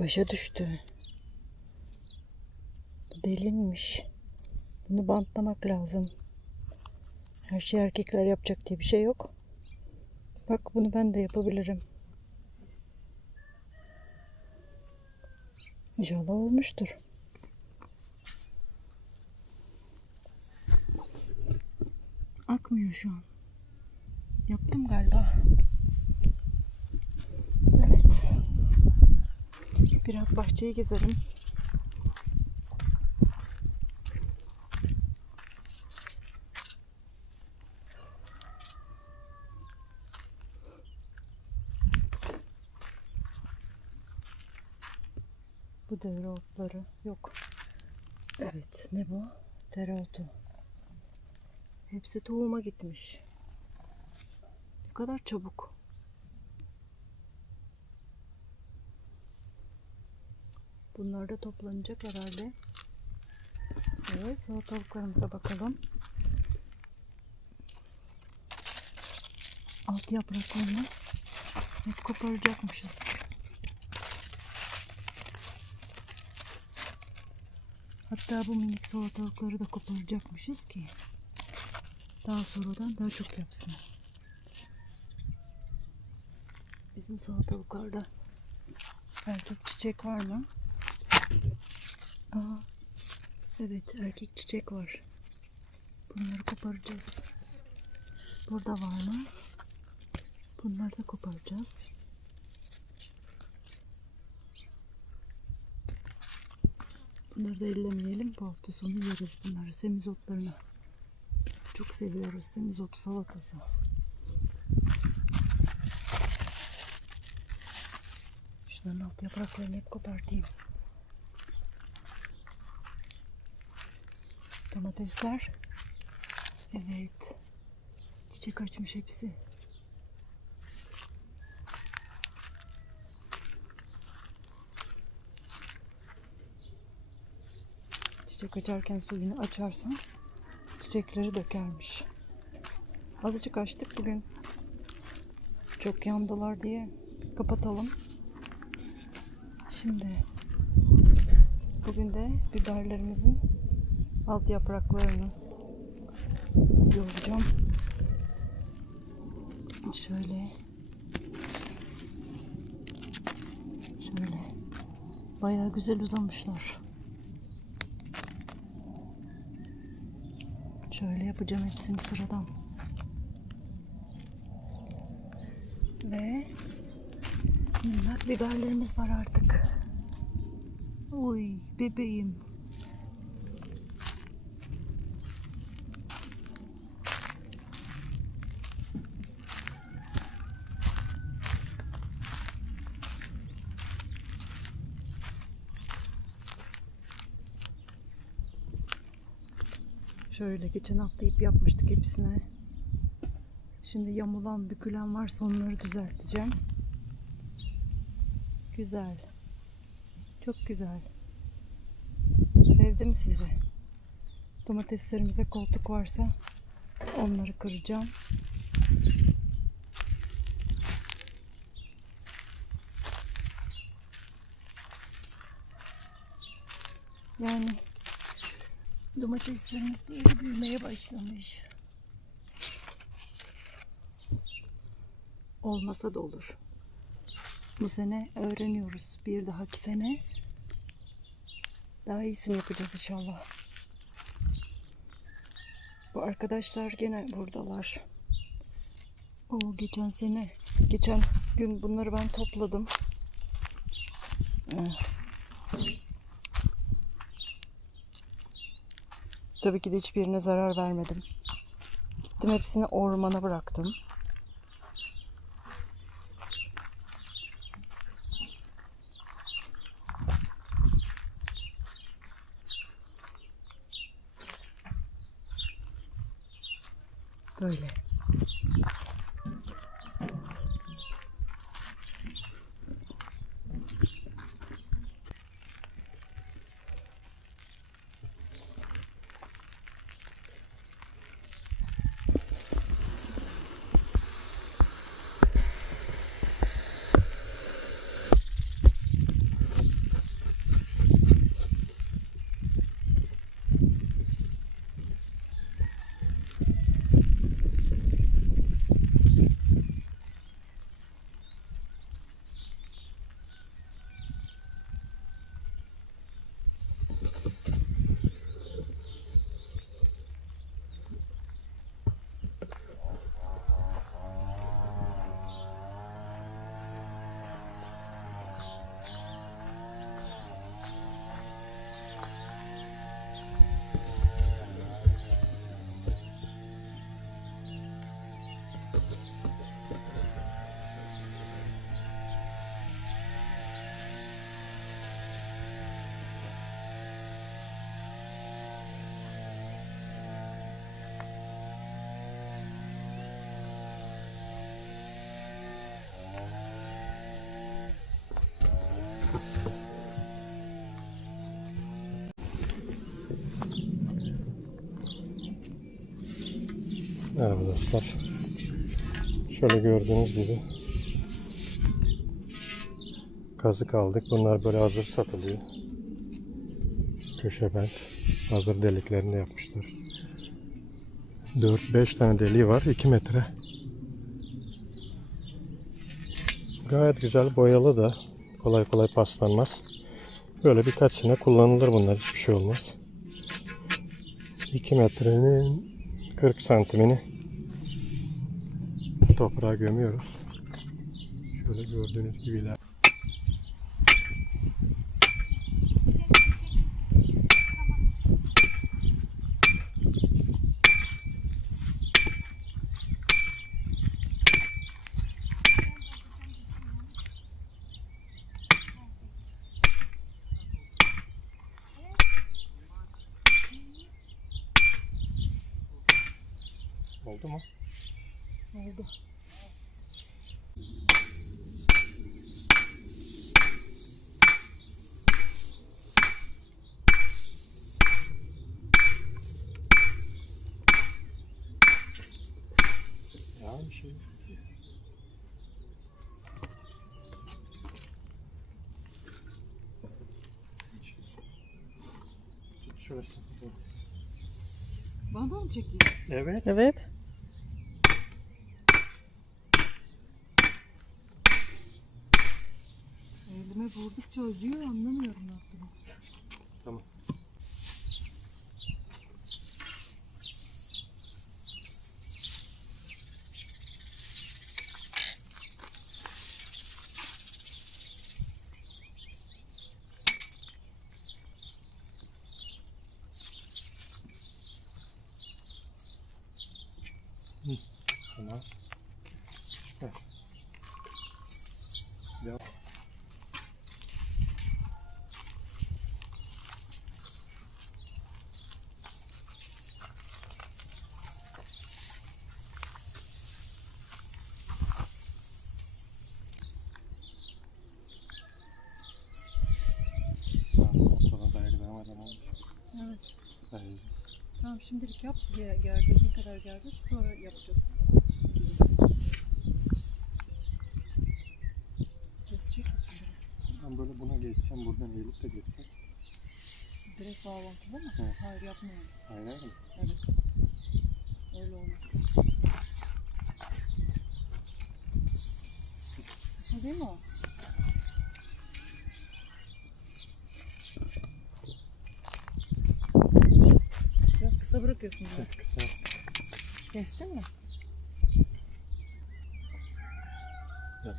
Başa düştü. Delinmiş. Bunu bantlamak lazım. Her şey erkekler yapacak diye bir şey yok. Bak bunu ben de yapabilirim. İnşallah olmuştur. Akmıyor şu an. Yaptım galiba. Evet. Biraz bahçeyi gezelim. Bu dereotları yok. Evet ne bu? Dereotu. Hepsi tohuma gitmiş. Ne kadar çabuk. Bunlar da toplanacak herhalde. Evet salatalıklarımıza bakalım. Alt yapraklarını hep koparacakmışız. Hatta bu minik salatalıkları da koparacakmışız ki daha sonradan daha çok yapsın. Bizim salatalıklarda erkek çiçek var mı? Aa, evet erkek çiçek var. Bunları koparacağız. Burada var mı? Bunları da koparacağız. Bunları da ellemeyelim. Bu hafta sonu yeriz bunları. Semizotlarını. Çok seviyoruz semizotu salatası. Şunların alt yapraklarını hep kopartayım. Domatesler. Evet. Çiçek açmış hepsi. Çiçek açarken suyunu açarsan çiçekleri dökermiş. Azıcık açtık bugün. Çok yandılar diye kapatalım. Şimdi bugün de biberlerimizin alt yapraklarını yolacağım. Şöyle şöyle bayağı güzel uzamışlar. Şöyle yapacağım hepsini sıradan. Ve minnak biberlerimiz var artık. Uy bebeğim. Şöyle geçen hafta ip yapmıştık hepsine. Şimdi yamulan bükülen varsa onları düzelteceğim. Güzel. Çok güzel. Sevdim sizi. Domateslerimize koltuk varsa onları kıracağım. Yani Domateslerimiz böyle büyümeye başlamış. Olmasa da olur. Bu sene öğreniyoruz. Bir dahaki sene daha iyisini yapacağız inşallah. Bu arkadaşlar gene buradalar. O geçen sene, geçen gün bunları ben topladım. Eh. Tabii ki de hiçbirine zarar vermedim. Gittim hepsini ormana bıraktım. Böyle. Dostlar. Şöyle gördüğünüz gibi kazık aldık. Bunlar böyle hazır satılıyor. Köşe bent. Hazır deliklerini de yapmışlar. 4-5 tane deliği var. 2 metre. Gayet güzel boyalı da kolay kolay paslanmaz. Böyle birkaç sene kullanılır bunlar. Hiçbir şey olmaz. 2 metrenin 40 santimini toprağa gömüyoruz. Şöyle gördüğünüz gibi iler. Oldu mu? Oldu. Bir şey yok. Tut şurası. Bana mı çekeyim? Evet. Evet. Elime vurdukça acıyor anlamıyorum ne yaptığımı. Tamam. Tamam şimdilik yap. Ge- Gerdirdiğin kadar gerdir. Sonra yapacağız. Kesecek misin biraz? Buradan böyle buna geçsem, buradan eğilip de geçsem. Direkt bağlantılı mı? Evet. Hayır yapmıyorum. Hayır hayır. Evet. Öyle olmaz. Kısa değil mi o? kısa bırakıyorsun. Kısa, böyle. kısa. Kestin mi? Yok.